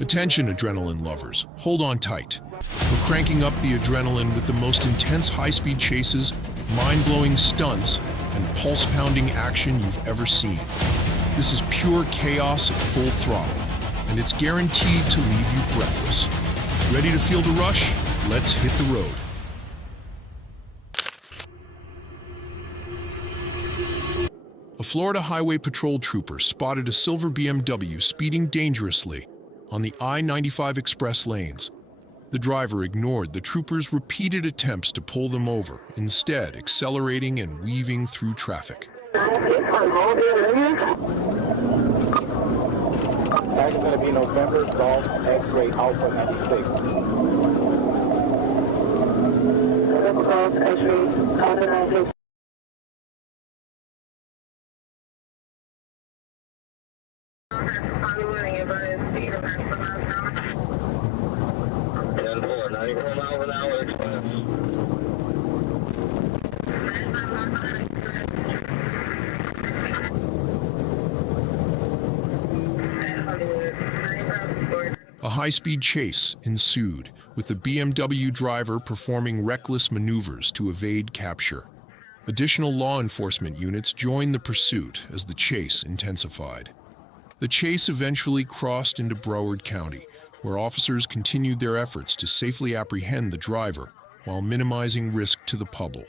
Attention, adrenaline lovers, hold on tight. We're cranking up the adrenaline with the most intense high-speed chases, mind-blowing stunts, and pulse-pounding action you've ever seen. This is pure chaos at full throttle, and it's guaranteed to leave you breathless. Ready to feel the rush? Let's hit the road. A Florida Highway Patrol trooper spotted a silver BMW speeding dangerously on the I-95 express lanes. The driver ignored the trooper's repeated attempts to pull them over, instead accelerating and weaving through traffic. That's going to be November Golf X-Ray Alpha 96. November Golf X-Ray Alpha 96. A high-speed chase ensued, with the BMW driver performing reckless maneuvers to evade capture. Additional law enforcement units joined the pursuit as the chase intensified. The chase eventually crossed into Broward County, where officers continued their efforts to safely apprehend the driver while minimizing risk to the public.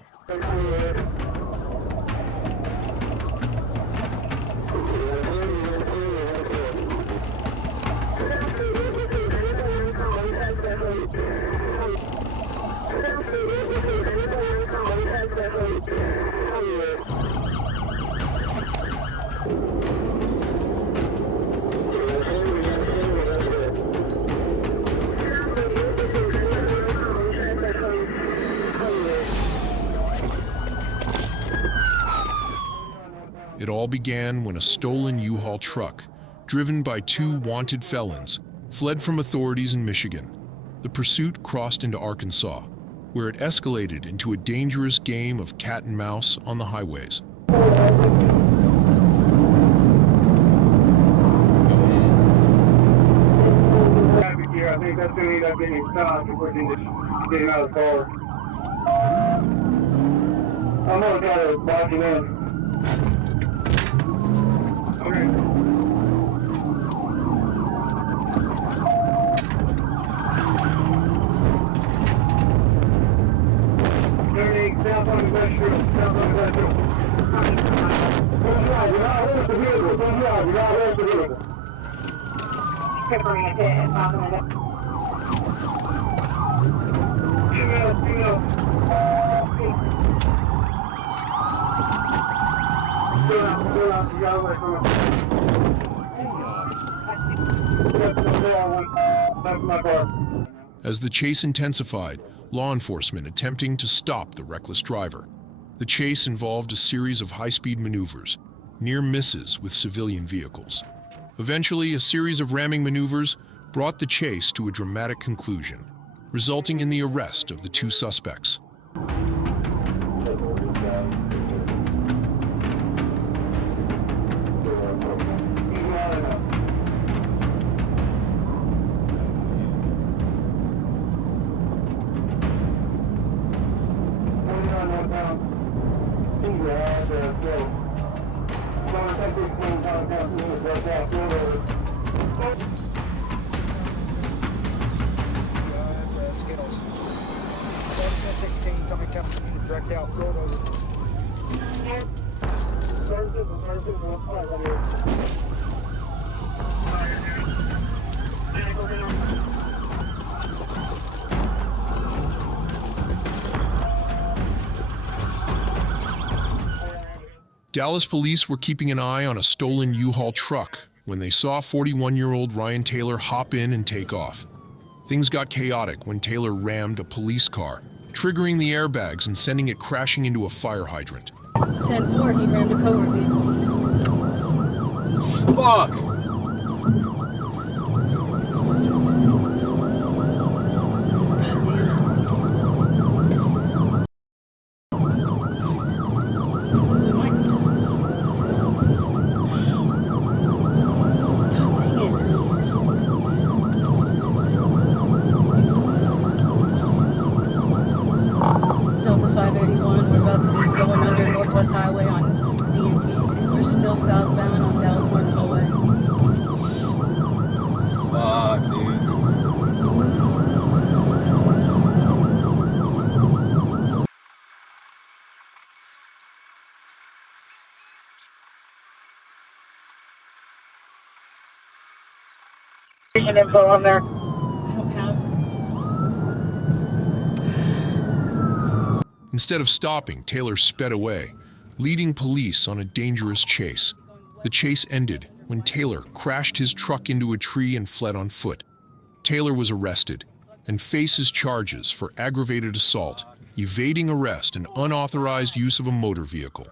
It all began when a stolen U-Haul truck, driven by two wanted felons, fled from authorities in Michigan. The pursuit crossed into Arkansas, where it escalated into a dangerous game of cat and mouse on the highways. I think that's going to end up getting stopped if we can just get him out of the car. I'm going to try to lock him in. Okay. South on the industrial. South on the industrial. Don't drive. You're not arrest the vehicle. Don't drive. You're not arrest the vehicle. Peppering a hit and popping it up. Female. Still out. You got away from it. That's my car. As the chase intensified, law enforcement attempting to stop the reckless driver. The chase involved a series of high-speed maneuvers, near misses with civilian vehicles. Eventually, a series of ramming maneuvers brought the chase to a dramatic conclusion, resulting in the arrest of the two suspects. Skittles. 1016, Tommy Town, direct out, road over. Dallas police were keeping an eye on a stolen U-Haul truck when they saw 41-year-old Ryan Taylor hop in and take off. Things got chaotic when Taylor rammed a police car, triggering the airbags and sending it crashing into a fire hydrant. 10-4, he rammed a coworker vehicle. Fuck! Info on there. I don't have. Instead of stopping, Taylor sped away, leading police on a dangerous chase. The chase ended when Taylor crashed his truck into a tree and fled on foot. Taylor was arrested and faces charges for aggravated assault, evading arrest, and unauthorized use of a motor vehicle.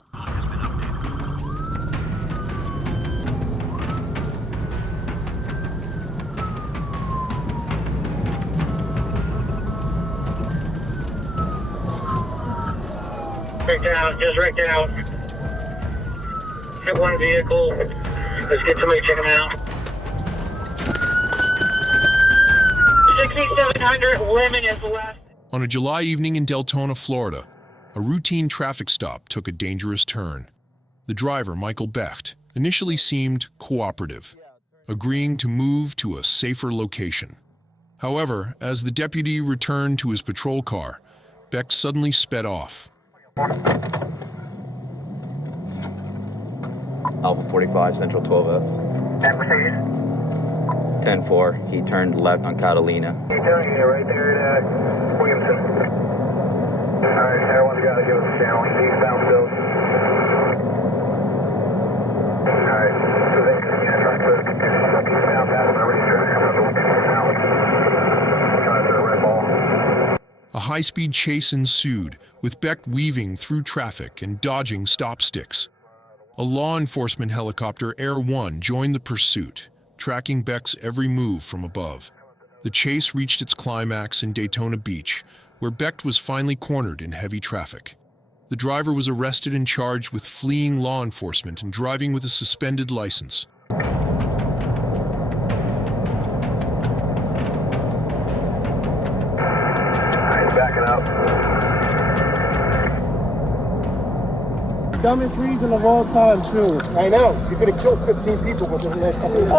Just right down. Hit one vehicle. Let's get somebody to check him out. 6700 Lemon is the last. On a July evening in Deltona, Florida, a routine traffic stop took a dangerous turn. The driver, Michael Becht, initially seemed cooperative, agreeing to move to a safer location. However, as the deputy returned to his patrol car, Becht suddenly sped off. Alpha 45, Central 12F. And Mercedes. 10-4. He turned left on Catalina. You're telling you right there at Williamson. Alright, everyone's got to give us a channel. Eastbound still. Alright, so they can try to eastbound past the racetrack. Trying to the red ball. A high-speed chase ensued, with Becht weaving through traffic and dodging stop sticks. A law enforcement helicopter, Air 1, joined the pursuit, tracking Becht's every move from above. The chase reached its climax in Daytona Beach, where Becht was finally cornered in heavy traffic. The driver was arrested and charged with fleeing law enforcement and driving with a suspended license. Alright, backing up. Dumbest reason of all time, too. I know. You're gonna kill 15 people within the next couple of years.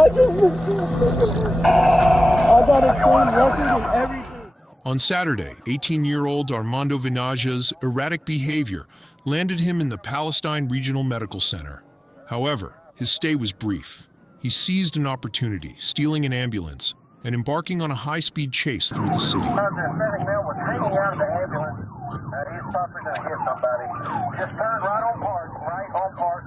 I got a clean record and everything. On Saturday, 18-year-old Armando Vinaja's erratic behavior landed him in the Palestine Regional Medical Center. However, his stay was brief. He seized an opportunity, stealing an ambulance and embarking on a high-speed chase through the city. The Hispanic male was hanging out of the ambulance, and he's possibly going to hit somebody. Just turn right on park, right on park.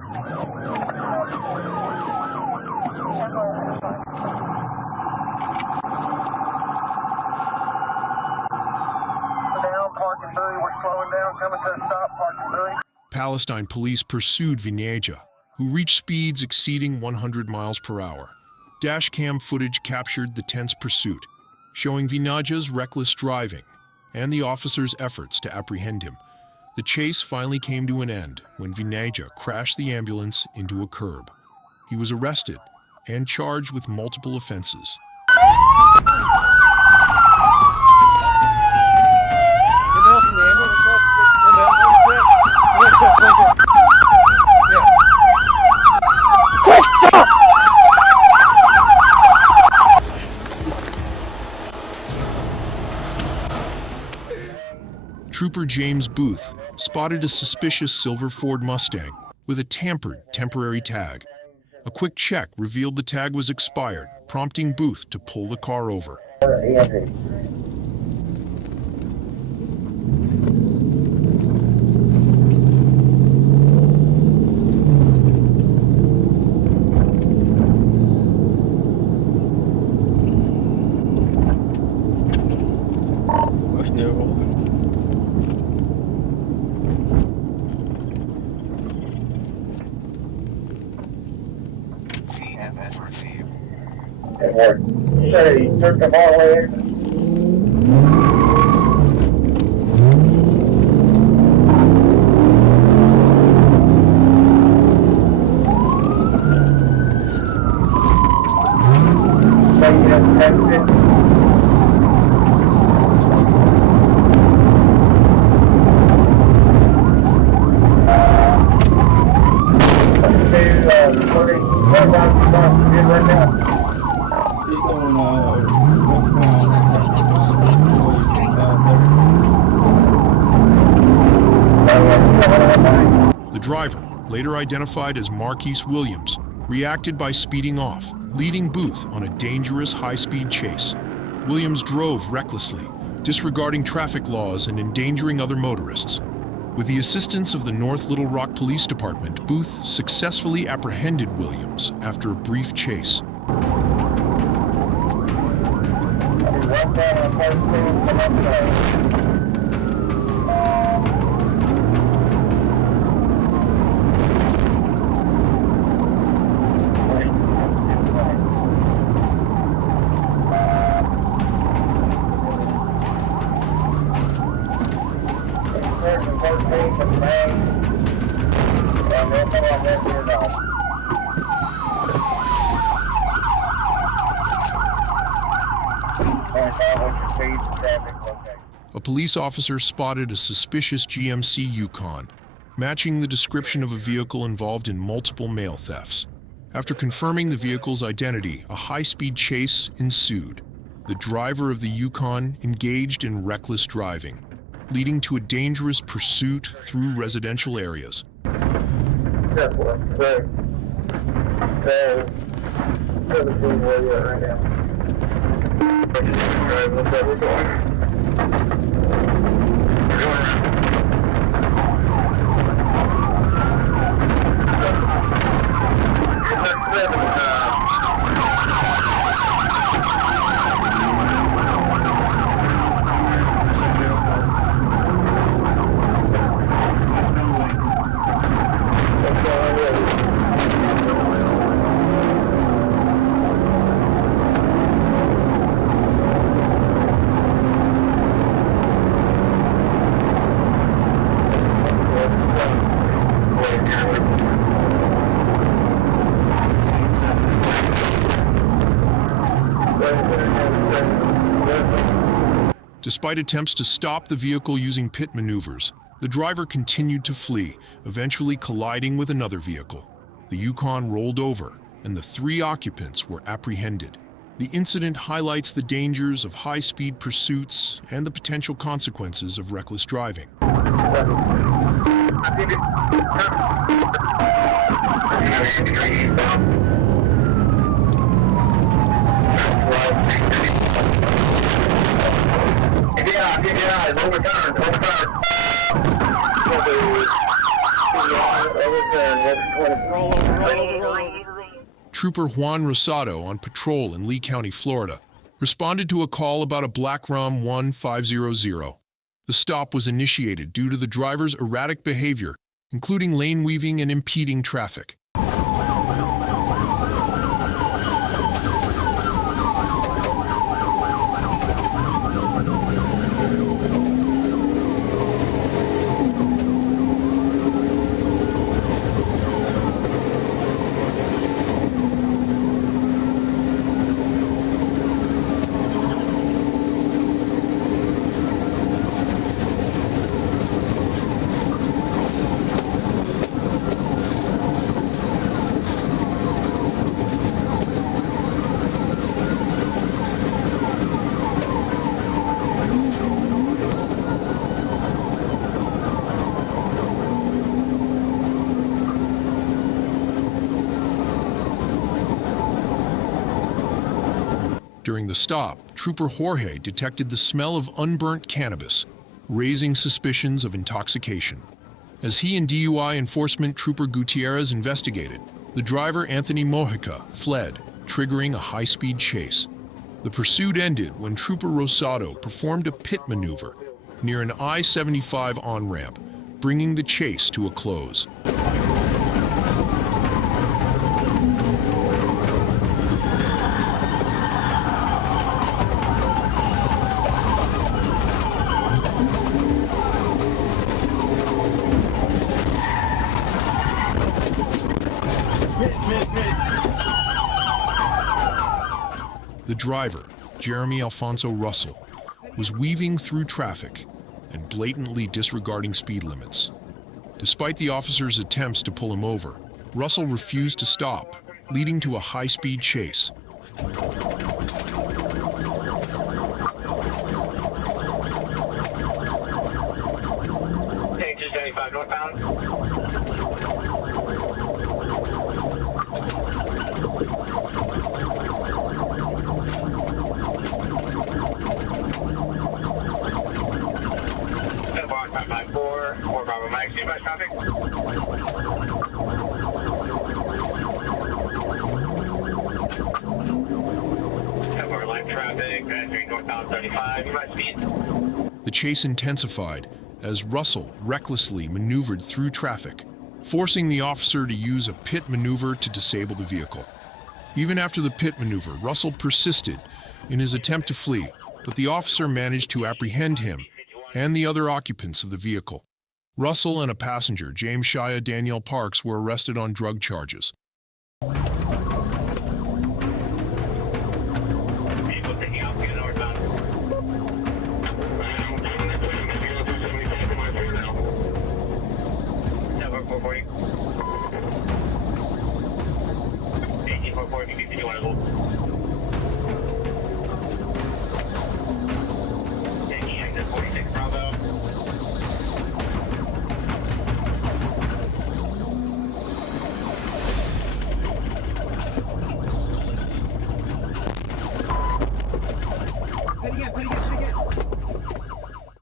Down, parking buoy, we're slowing down, coming to a stop, parking buoy. Palestine police pursued Vinaja, who reached speeds exceeding 100 miles per hour. Dashcam footage captured the tense pursuit, showing Vinaja's reckless driving and the officers' efforts to apprehend him. The chase finally came to an end when Vinaja crashed the ambulance into a curb. He was arrested and charged with multiple offenses. Trooper James Booth spotted a suspicious silver Ford Mustang with a tampered temporary tag. A quick check revealed the tag was expired, prompting Booth to pull the car over. CMS received. Say, took them all in. The driver, later identified as Marquise Williams, reacted by speeding off, leading Booth on a dangerous high-speed chase. Williams drove recklessly, disregarding traffic laws and endangering other motorists. With the assistance of the North Little Rock Police Department, Booth successfully apprehended Williams after a brief chase. A police officer spotted a suspicious GMC Yukon, matching the description of a vehicle involved in multiple mail thefts. After confirming the vehicle's identity, a high-speed chase ensued. The driver of the Yukon engaged in reckless driving, leading to a dangerous pursuit through residential areas. Despite attempts to stop the vehicle using pit maneuvers, the driver continued to flee, eventually colliding with another vehicle. The Yukon rolled over, and the 3 occupants were apprehended. The incident highlights the dangers of high-speed pursuits and the potential consequences of reckless driving. Trooper Juan Rosado, on patrol in Lee County, Florida, responded to a call about a Black Rum 1500. The stop was initiated due to the driver's erratic behavior, including lane weaving and impeding traffic. During the stop, Trooper Jorge detected the smell of unburnt cannabis, raising suspicions of intoxication. As he and DUI enforcement Trooper Gutierrez investigated, the driver Anthony Mojica fled, triggering a high-speed chase. The pursuit ended when Trooper Rosado performed a pit maneuver near an I-75 on-ramp, bringing the chase to a close. The driver, Jeremy Alfonso Russell, was weaving through traffic and blatantly disregarding speed limits. Despite the officer's attempts to pull him over, Russell refused to stop, leading to a high-speed chase. Take 275 northbound. live traffic, entering northbound 35, you speed. The chase intensified as Russell recklessly maneuvered through traffic, forcing the officer to use a pit maneuver to disable the vehicle. Even after the pit maneuver, Russell persisted in his attempt to flee, but the officer managed to apprehend him and the other occupants of the vehicle. Russell and a passenger, James Shia Danielle Parks, were arrested on drug charges. Vehicle taking off again northbound. 7440. 18440, if you want to hold. Taking exit 46 Bravo.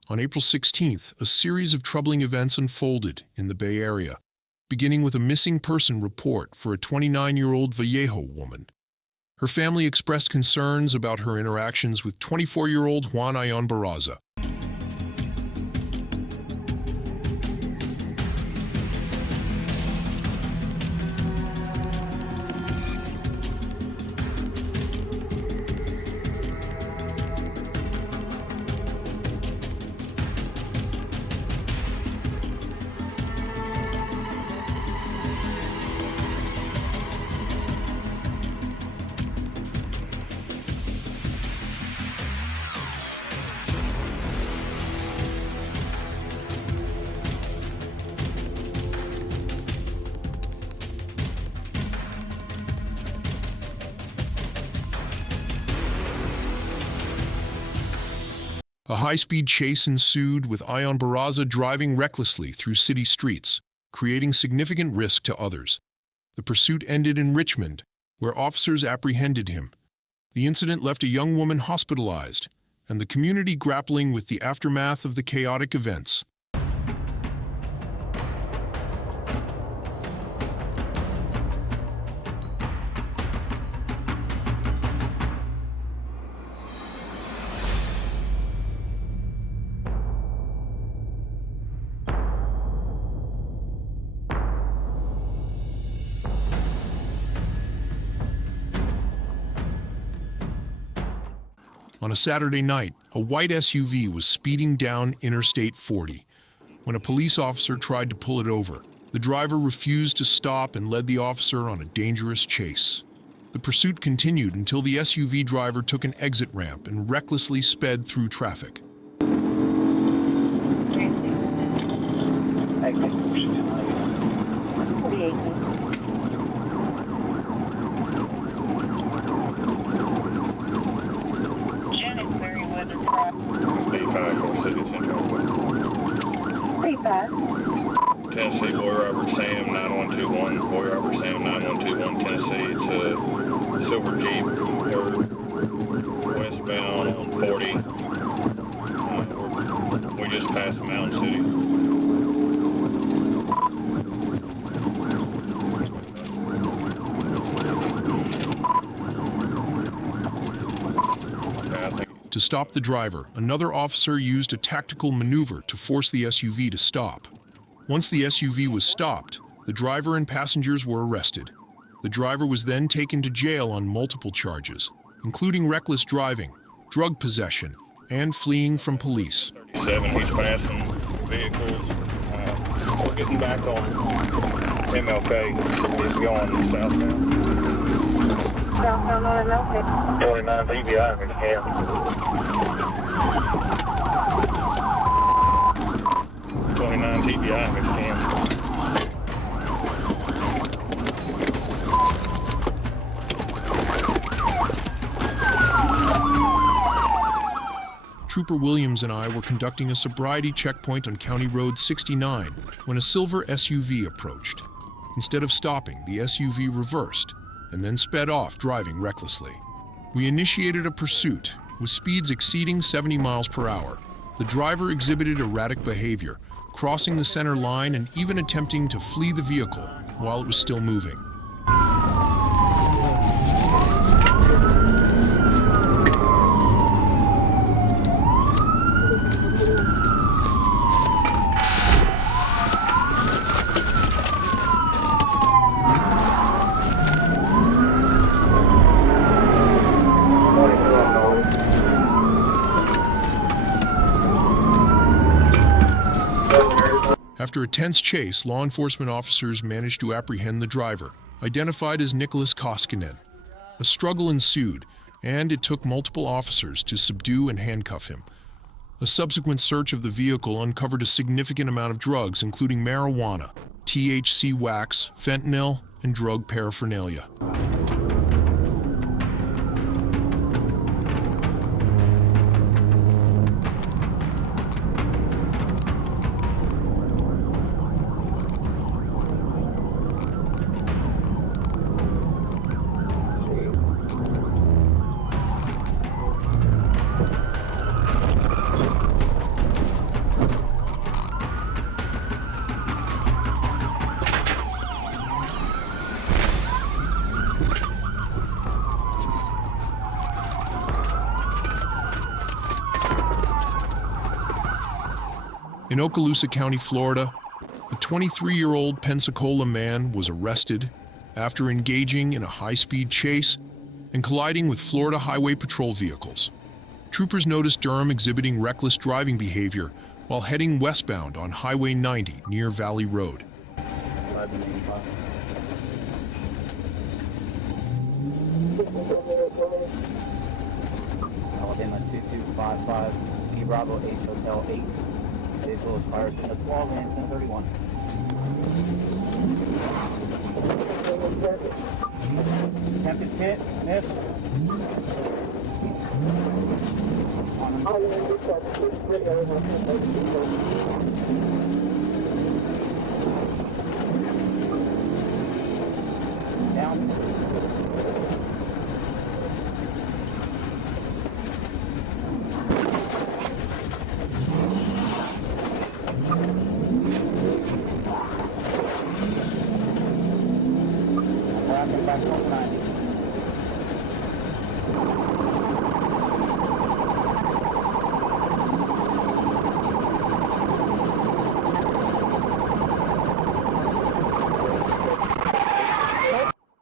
On April 16th, a series of troubling events unfolded in the Bay Area, beginning with a missing person report for a 29-year-old Vallejo woman. Her family expressed concerns about her interactions with 24-year-old Juan Ion Barraza. A high-speed chase ensued with Ion Barraza driving recklessly through city streets, creating significant risk to others. The pursuit ended in Richmond, where officers apprehended him. The incident left a young woman hospitalized, and the community grappling with the aftermath of the chaotic events. On a Saturday night, a white SUV was speeding down Interstate 40. When a police officer tried to pull it over, the driver refused to stop and led the officer on a dangerous chase. The pursuit continued until the SUV driver took an exit ramp and recklessly sped through traffic. Tennessee, Boy Robert Sam 9121, Boy Robert Sam 9121, Tennessee to Silver Jeep, 3rd, westbound on 40. We just passed Mountain City. To stop the driver, another officer used a tactical maneuver to force the SUV to stop. Once the SUV was stopped, the driver and passengers were arrested. The driver was then taken to jail on multiple charges, including reckless driving, drug possession, and fleeing from police. 7, he's passing vehicles. We're getting back on MLK. He's going southbound. 29 TBI if you can. 29 TBI if you can. Trooper Williams and I were conducting a sobriety checkpoint on County Road 69 when a silver SUV approached. Instead of stopping, the SUV reversed and then sped off, driving recklessly. We initiated a pursuit with speeds exceeding 70 miles per hour. The driver exhibited erratic behavior, crossing the center line and even attempting to flee the vehicle while it was still moving. After a tense chase, law enforcement officers managed to apprehend the driver, identified as Nicholas Koskinen. A struggle ensued, and it took multiple officers to subdue and handcuff him. A subsequent search of the vehicle uncovered a significant amount of drugs, including marijuana, THC wax, fentanyl, and drug paraphernalia. In Okaloosa County, Florida, a 23-year-old Pensacola man was arrested after engaging in a high-speed chase and colliding with Florida Highway Patrol vehicles. Troopers noticed Durham exhibiting reckless driving behavior while heading westbound on Highway 90 near Valley Road. Alabama 2255, B Bravo 8 Hotel 8. Vehicle is fired from the 12 and 1031. Attempted hit, miss. Down. Back on 90.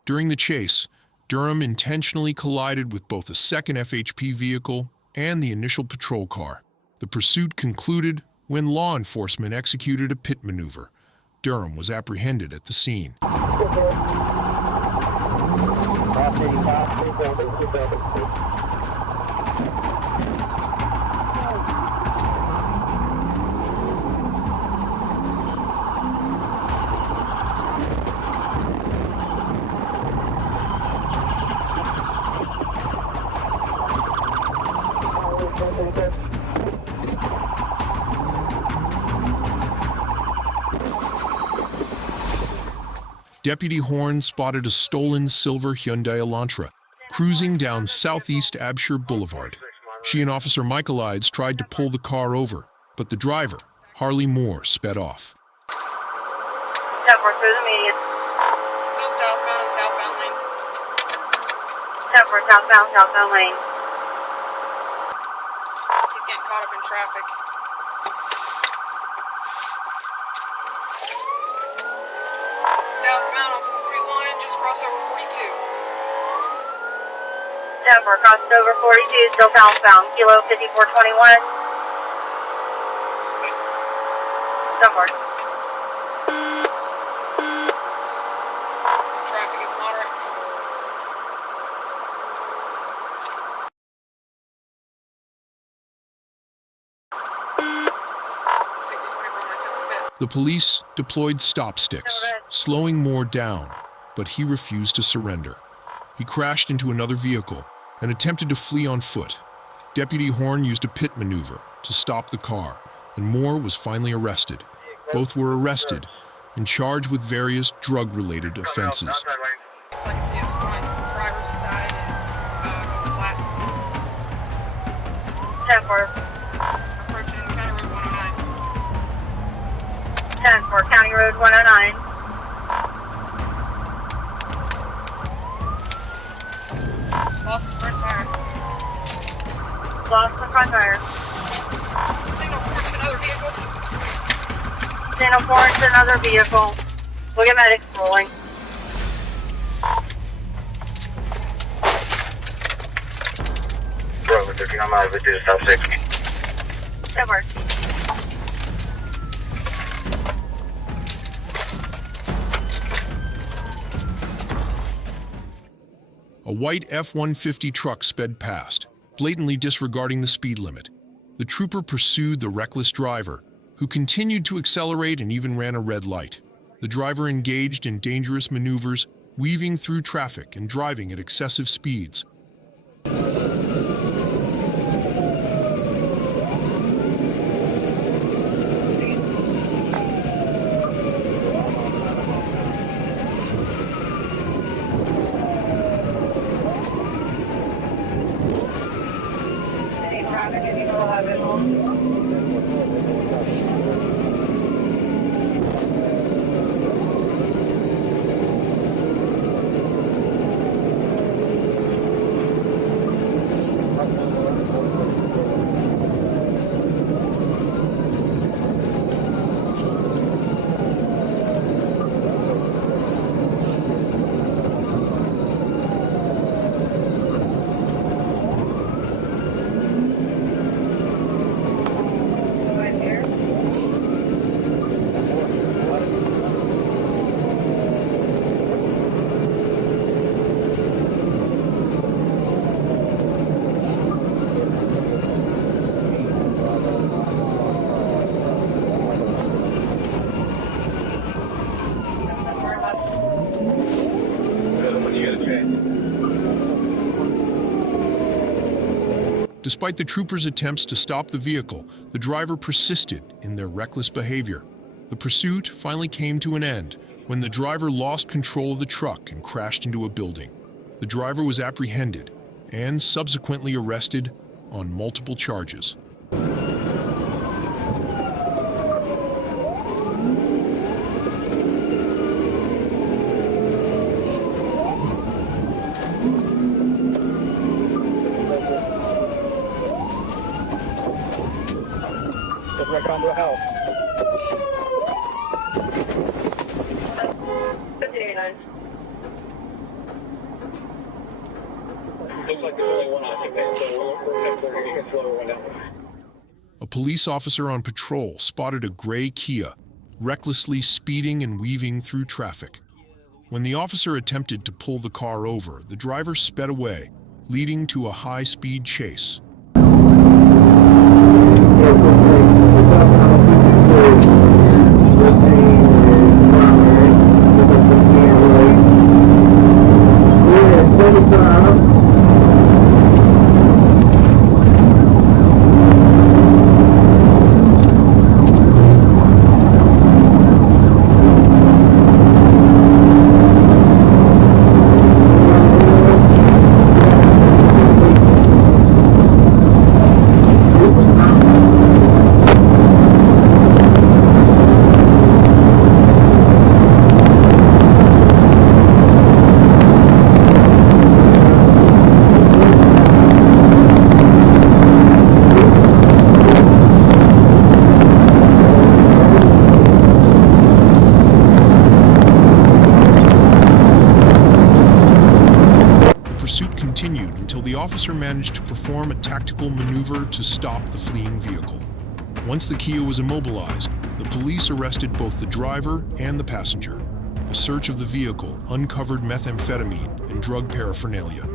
During the chase, Durham intentionally collided with both a second FHP vehicle and the initial patrol car. The pursuit concluded when law enforcement executed a pit maneuver. Durham was apprehended at the scene. Deputy Horn spotted a stolen silver Hyundai Elantra cruising down southeast Absher Boulevard. She and Officer Michael Ides tried to pull the car over, but the driver, Harley Moore, sped off. Step through the median. Still southbound and southbound lanes. Step southbound lane. He's getting caught up in traffic. Southbound on 441, just cross over 42. Step crossed over 42, still southbound. Kilo 5421. Step Traffic is moderate. The police deployed stop sticks, slowing Moore down, but he refused to surrender. He crashed into another vehicle and attempted to flee on foot. Deputy Horn used a pit maneuver to stop the car, and Moore was finally arrested. Both were arrested and charged with various drug-related offenses. Looks like it's his front driver's side is going flat. 10-4. Approaching County Road 109. 10-4, County Road 109. Lost his front tire. Lost the front tire. Signal for another vehicle. Signal for another vehicle. We'll get medics rolling. Bravo 13, I'm out of it, stop 6. That works. A white F-150 truck sped past, blatantly disregarding the speed limit. The trooper pursued the reckless driver, who continued to accelerate and even ran a red light. The driver engaged in dangerous maneuvers, weaving through traffic and driving at excessive speeds. Despite the troopers' attempts to stop the vehicle, the driver persisted in their reckless behavior. The pursuit finally came to an end when the driver lost control of the truck and crashed into a building. The driver was apprehended and subsequently arrested on multiple charges. Back onto a house. 59. Looks like there's only one occupant, so we're going to slow everyone down. A police officer on patrol spotted a gray Kia, recklessly speeding and weaving through traffic. When the officer attempted to pull the car over, the driver sped away, leading to a high-speed chase. Continued until the officer managed to perform a tactical maneuver to stop the fleeing vehicle. Once the Kia was immobilized, the police arrested both the driver and the passenger. A search of the vehicle uncovered methamphetamine and drug paraphernalia.